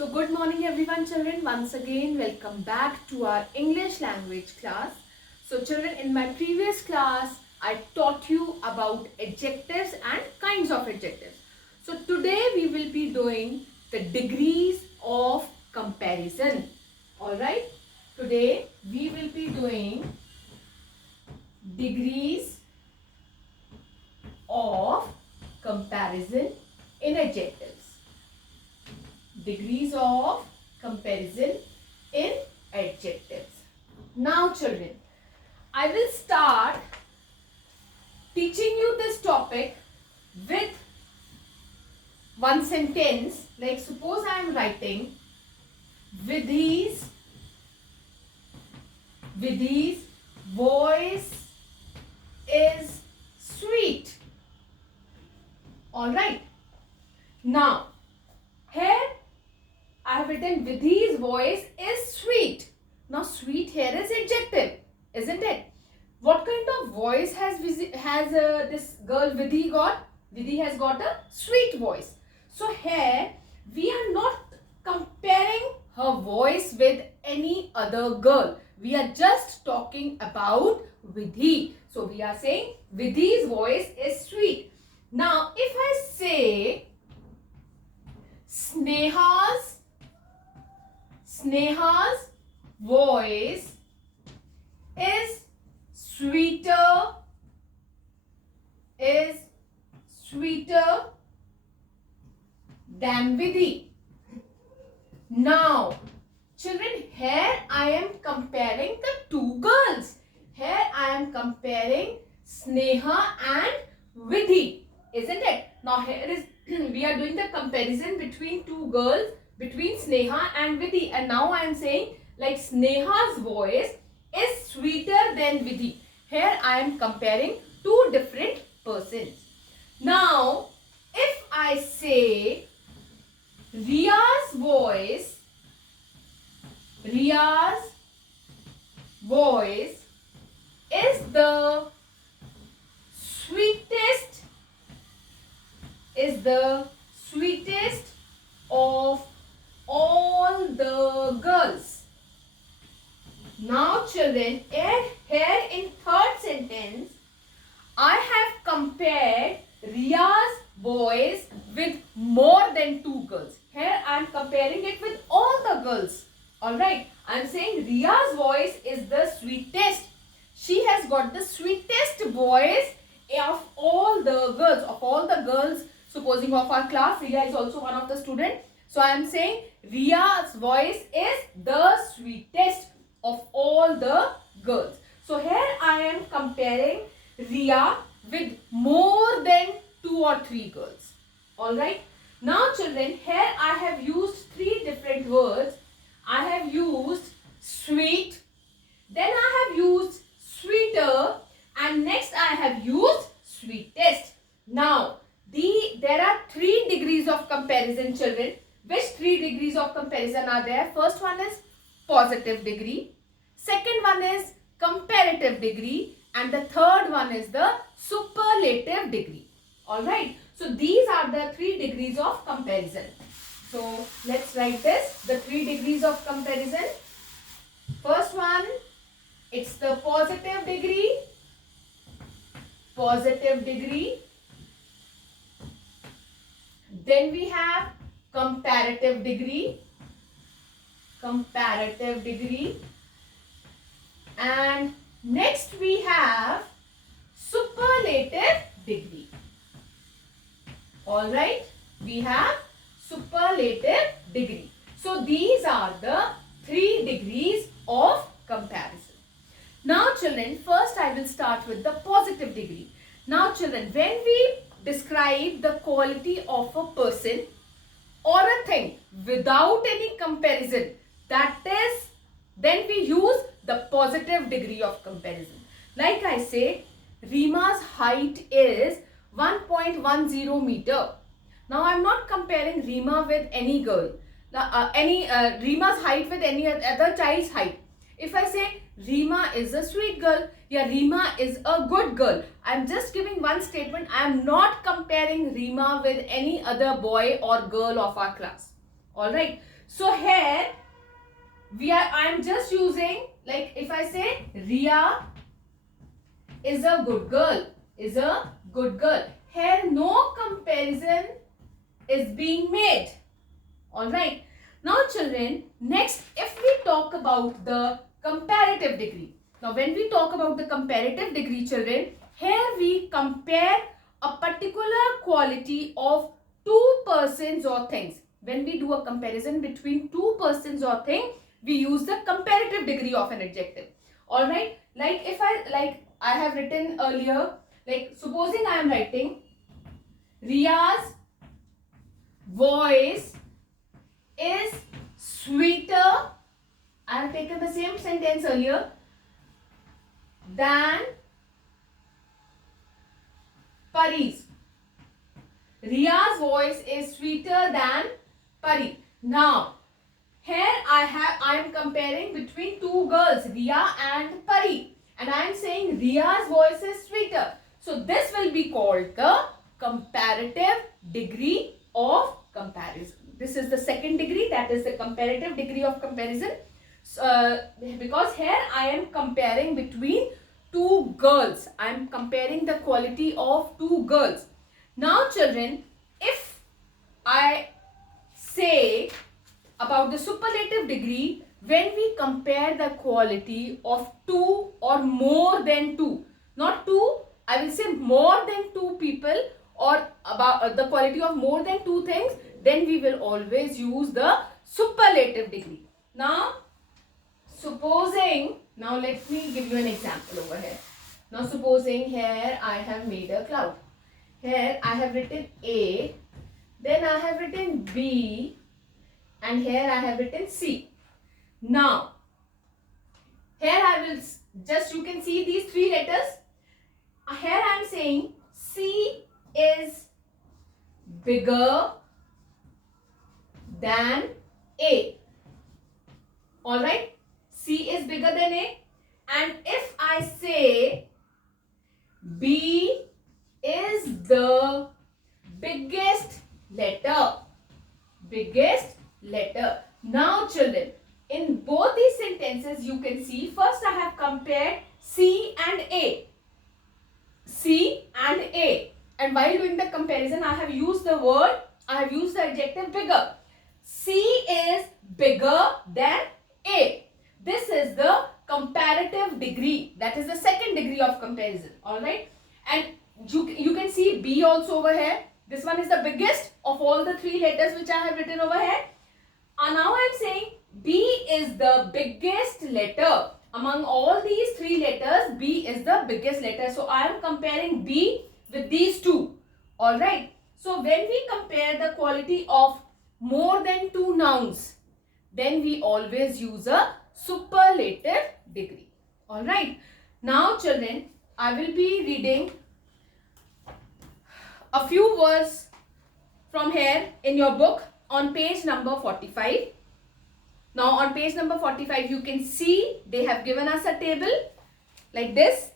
So good morning everyone children. Once again welcome back to our English language class. So children, in my previous class I taught you about adjectives and kinds of adjectives. So today we will be doing the degrees of comparison. Alright. Today we will be doing degrees of comparison in adjectives. Degrees of comparison in adjectives. Now children, I will start teaching you this topic with one sentence. Like suppose I am writing Vidhi's voice is sweet. Alright. Now here I have written Vidhi's voice is sweet. Now sweet here is adjective, isn't it? What kind of voice has this girl Vidhi got? Vidhi has got a sweet voice. So here we are not comparing her voice with any other girl. We are just talking about Vidhi. So we are saying Vidhi's voice is sweet. Now if I say Sneha's voice is sweeter than Vidhi. Now children, here I am comparing the two girls. Here I am comparing Sneha and Vidhi, isn't it? Now here is we are doing the comparison between two girls, between Sneha and Vidhi, and now I am saying like Sneha's voice is sweeter than Vidhi. Here I am comparing two different persons. Now if I say Riya's voice is the sweetest of all the girls. Now children, here in third sentence I have compared Riya's voice with more than two girls. Here I am comparing it with all the girls. Alright, I am saying Riya's voice is the sweetest. She has got the sweetest voice of all the girls. Supposing of our class, Riya is also one of the students. So I am saying Riya's voice is the sweetest of all the girls. So here I am comparing Riya with more than two or three girls. Alright. Now children, here I have used three different words. I have used sweet, then I have used sweeter, and next I have used sweetest. Now there are three degrees of comparison, children. Which three degrees of comparison are there? First one is positive degree, second one is comparative degree, and the third one is the superlative degree. Alright, so these are the three degrees of comparison. So let's write this, the three degrees of comparison. First one, it's the positive degree. Then we have comparative degree. And next we have superlative degree. Alright, we have superlative degree. So these are the three degrees of comparison. Now children, first I will start with the positive degree. Now children, when we describe the quality of a person or a thing without any comparison, then we use the positive degree of comparison. Like I say, Rima's height is 1.10 meter. Now I am not comparing Rima with any girl, Rima's height with any other child's height. If I say Rima is a sweet girl, yeah, Rima is a good girl, I am just giving one statement. I am not comparing Rima with any other boy or girl of our class. Alright. So here I'm just using, like if I say Ria is a good girl, is a good girl. Here no comparison is being made. Alright. Now children, next if we talk about the comparative degree. Now when we talk about the comparative degree children, here we compare a particular quality of two persons or things. When we do a comparison between two persons or things, we use the comparative degree of an adjective. Alright. Like if I have written earlier, like supposing I am writing Ria's voice is sweeter. I have taken the same sentence earlier, than Pari's. Ria's voice is sweeter than Pari. Now here I am comparing between two girls, Ria and Pari, and I am saying Ria's voice is sweeter. So this will be called the comparative degree of comparison. This is the second degree, that is the comparative degree of comparison. Because here I am comparing between two girls. I am comparing the quality of two girls. Now children, if I say about the superlative degree, when we compare the quality of two or more than two, not two, I will say more than two people, or about the quality of more than two things, then we will always use the superlative degree. Now supposing, now let me give you an example over here. Now supposing here I have made a cloud. Here I have written A, then I have written B, and here I have written C. Now here I will just, you can see these three letters. Here I am saying C is bigger than A. Alright, C is bigger than A. And if I say B is the biggest letter, Now children, in both these sentences you can see, first I have compared C and A. And while doing the comparison, I have used the adjective bigger. C is bigger than A. This is the comparative degree. That is the second degree of comparison. Alright. And you can see B also over here. This one is the biggest of all the three letters which I have written over here. And now I am saying B is the biggest letter. Among all these three letters, B is the biggest letter. So I am comparing B with these two. Alright. So when we compare the quality of more than two nouns, then we always use a superlative degree. Alright. Now children, I will be reading a few words from here in your book on page number 45. Now on page number 45 you can see they have given us a table like this.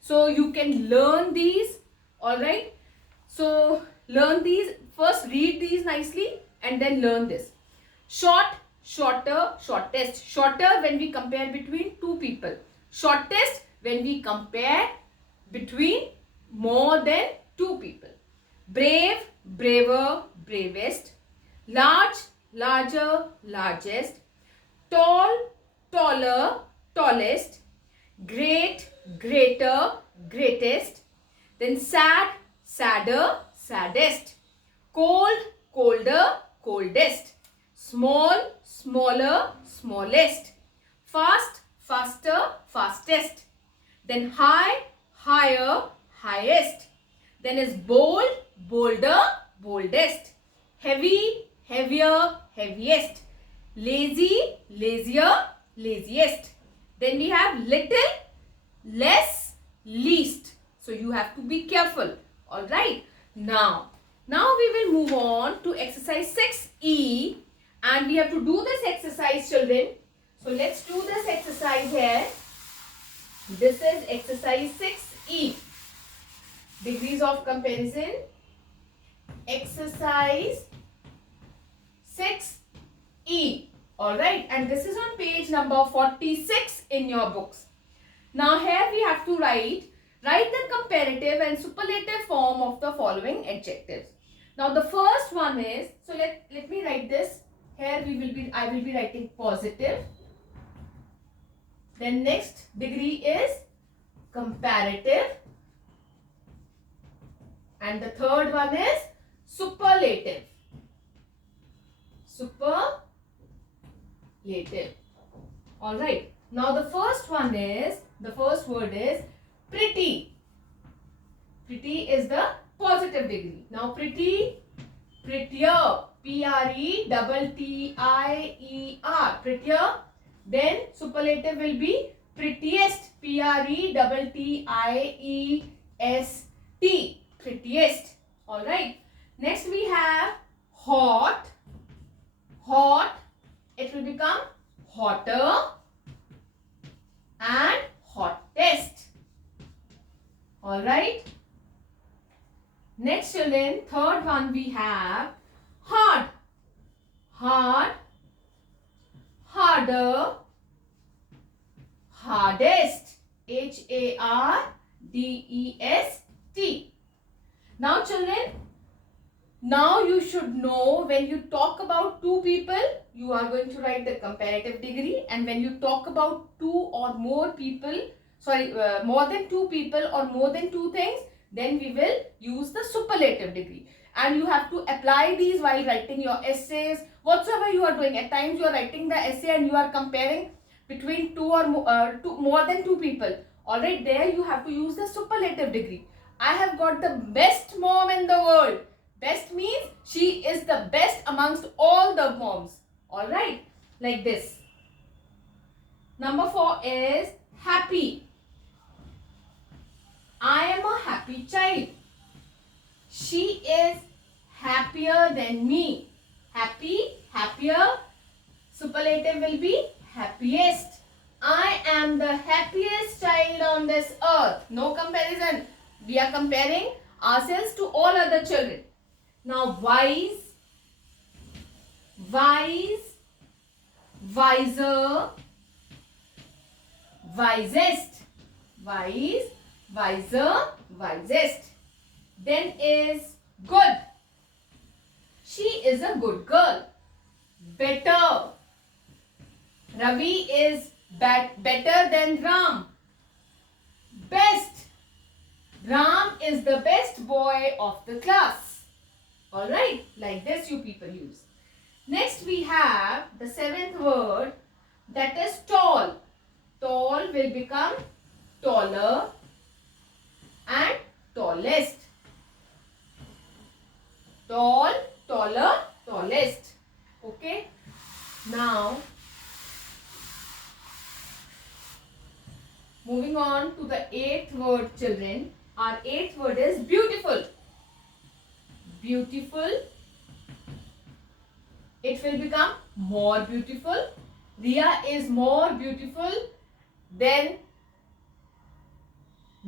So you can learn these. Alright. So learn these. First read these nicely and then learn this. Short, shorter, shortest. Shorter when we compare between two people. Shortest when we compare between more than two people. Brave, braver, bravest. Large, larger, largest. Tall, taller, tallest. Great, greater, greatest. Then sad, sadder, saddest. Cold, colder, coldest. Small, smaller, smallest. Fast, faster, fastest. Then high, higher, highest. Then is bold, bolder, boldest. Heavy, heavier, heaviest. Lazy, lazier, laziest. Then we have little, less, least. So you have to be careful. Alright. Now we will move on to exercise 6E. And we have to do this exercise, children. So let's do this exercise here. This is exercise 6E. Degrees of comparison. Exercise 6E. Alright, and this is on page number 46 in your books. Now here we have to write the comparative and superlative form of the following adjectives. Now the first one is, so let me write this. Here I will be writing positive. Then next degree is comparative. And the third one is superlative. Superlative. Alright. Now the first word is pretty. Pretty is the positive degree. Now pretty, prettier. P-R-E-T-T-I-E-R. Prettier. Then superlative will be prettiest. P-R-E-T-T-I-E-S-T. Prettiest. Alright. Next we have hot. Hot. It will become hotter and hottest. Alright. Next children, third one we have hard. Hard, harder, hardest. H-A-R-D-E-S-T. Now children, now you should know when you talk about two people, you are going to write the comparative degree, and when you talk about two or more people, more than two people or more than two things, then we will use the superlative degree. And you have to apply these while writing your essays, whatsoever you are doing. At times you are writing the essay and you are comparing between two or more than two people. Alright, there you have to use the superlative degree. I have got the best mom in the world. Best means she is the best amongst all the moms. Alright, like this. Number 4 is happy. I am a happy child. She is happier than me. Happy, happier. Superlative will be happiest. I am the happiest child on this earth. No comparison. We are comparing ourselves to all other children. Now wise, wise, wiser, wisest. Wise, wiser, wisest. Then is good. She is a good girl. Better. Ravi is better than Ram. Best. Ram is the best boy of the class. Alright, like this you people use. Next we have the 7th word, that is tall. Tall will become taller and tallest. Tall, taller, tallest. Okay. Now, moving on to the 8th word, children. Our 8th word is beautiful. Beautiful. It will become more beautiful. Riya is more beautiful than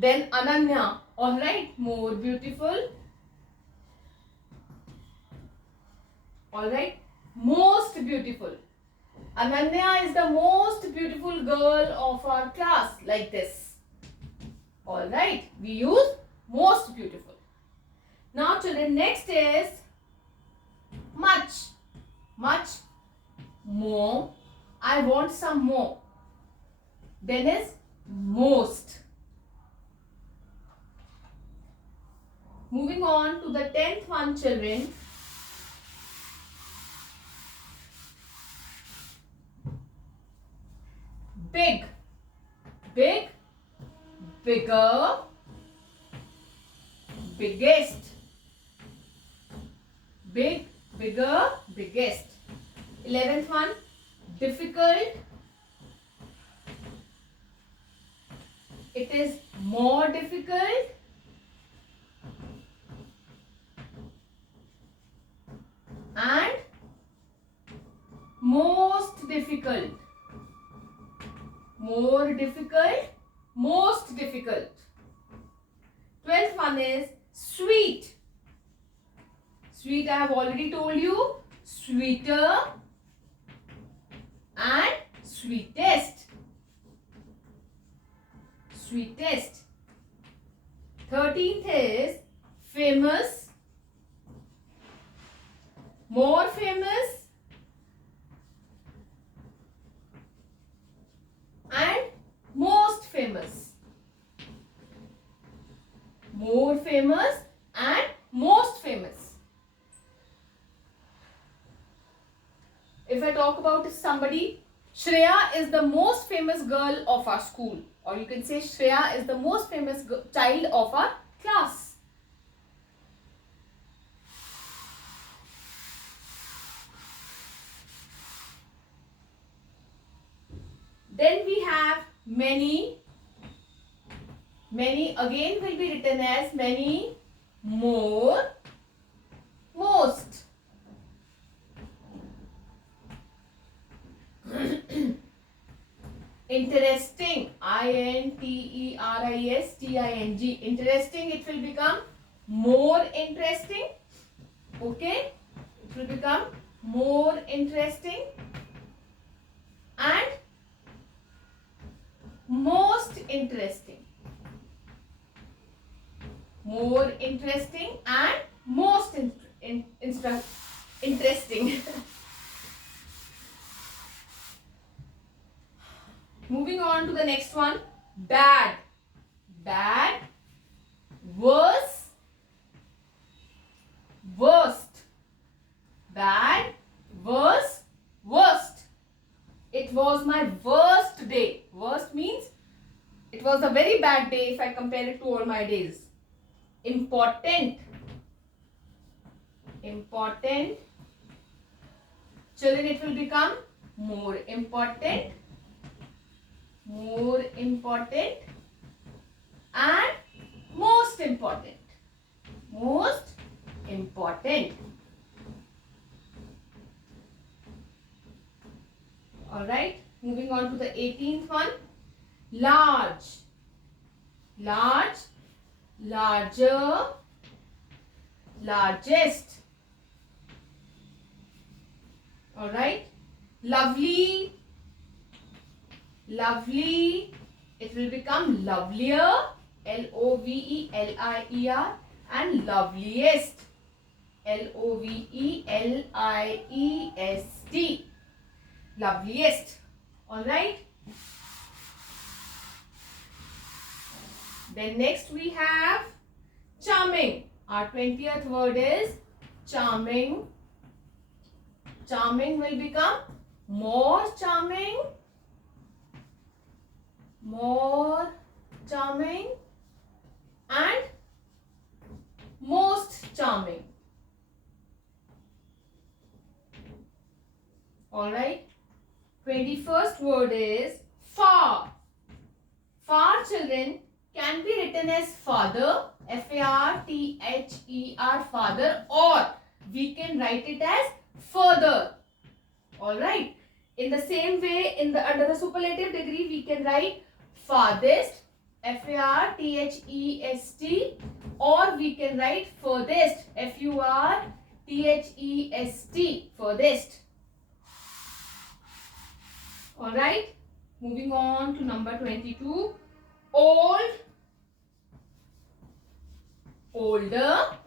Ananya. Alright, more beautiful. Alright, most beautiful. Ananya is the most beautiful girl of our class, like this. Alright, we use most beautiful. Now children, next is much. Much, more. I want some more. Then is most. Moving on to the 10th one, children. Big. Big, bigger, biggest. Big, bigger, biggest. 11th one, difficult. It is more difficult. And most difficult. More difficult, most difficult. 12th one is sweet. Sweet I have already told you. sweeter and sweetest. Sweetest. 13th is famous, more famous and most famous. More famous and most famous. If I talk about somebody, Shreya is the most famous girl of our school, or you can say Shreya is the most famous child of our class. Then we have many. Many again will be written as many, more, most. Interesting, interesting. Interesting, it will become more interesting. Okay, it will become more interesting and most interesting. More interesting and most interesting. Moving on to the next one. Bad. Bad. Worse. Worst. Bad. Worse. Worst. It was my worst day. Worst means it was a very bad day if I compare it to all my days. Important. Important. Children, it will become more important. More important and most important. Most important. Alright, moving on to the 18th one. Large. Large, larger, largest. Alright, lovely, lovely, it will become lovelier, L-O-V-E-L-I-E-R, and loveliest, L-O-V-E-L-I-E-S-T, loveliest. Alright. Then next we have charming. Our 20th word is charming. Charming will become more charming, more charming and most charming. Alright. 21st word is far. Far, children, can be written as father, F-A-R-T-H-E-R, father, or we can write it as further. Alright. In the same way, under the superlative degree, we can write farthest, F-A-R-T-H-E-S-T, or we can write furthest, F-U-R-T-H-E-S-T, furthest. Alright. Moving on to number 22. Old, older,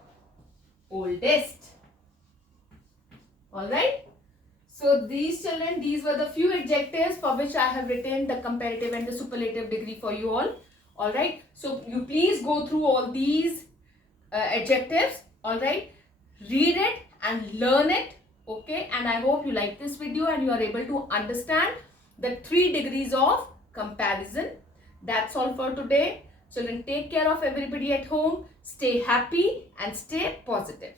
oldest. Alright. So these children, these were the few adjectives for which I have written the comparative and the superlative degree for you all. Alright. So you please go through all these adjectives. Alright. Read it and learn it. Okay. And I hope you like this video and you are able to understand the 3 degrees of comparison. That's all for today. Children, take care of everybody at home. Stay happy and stay positive.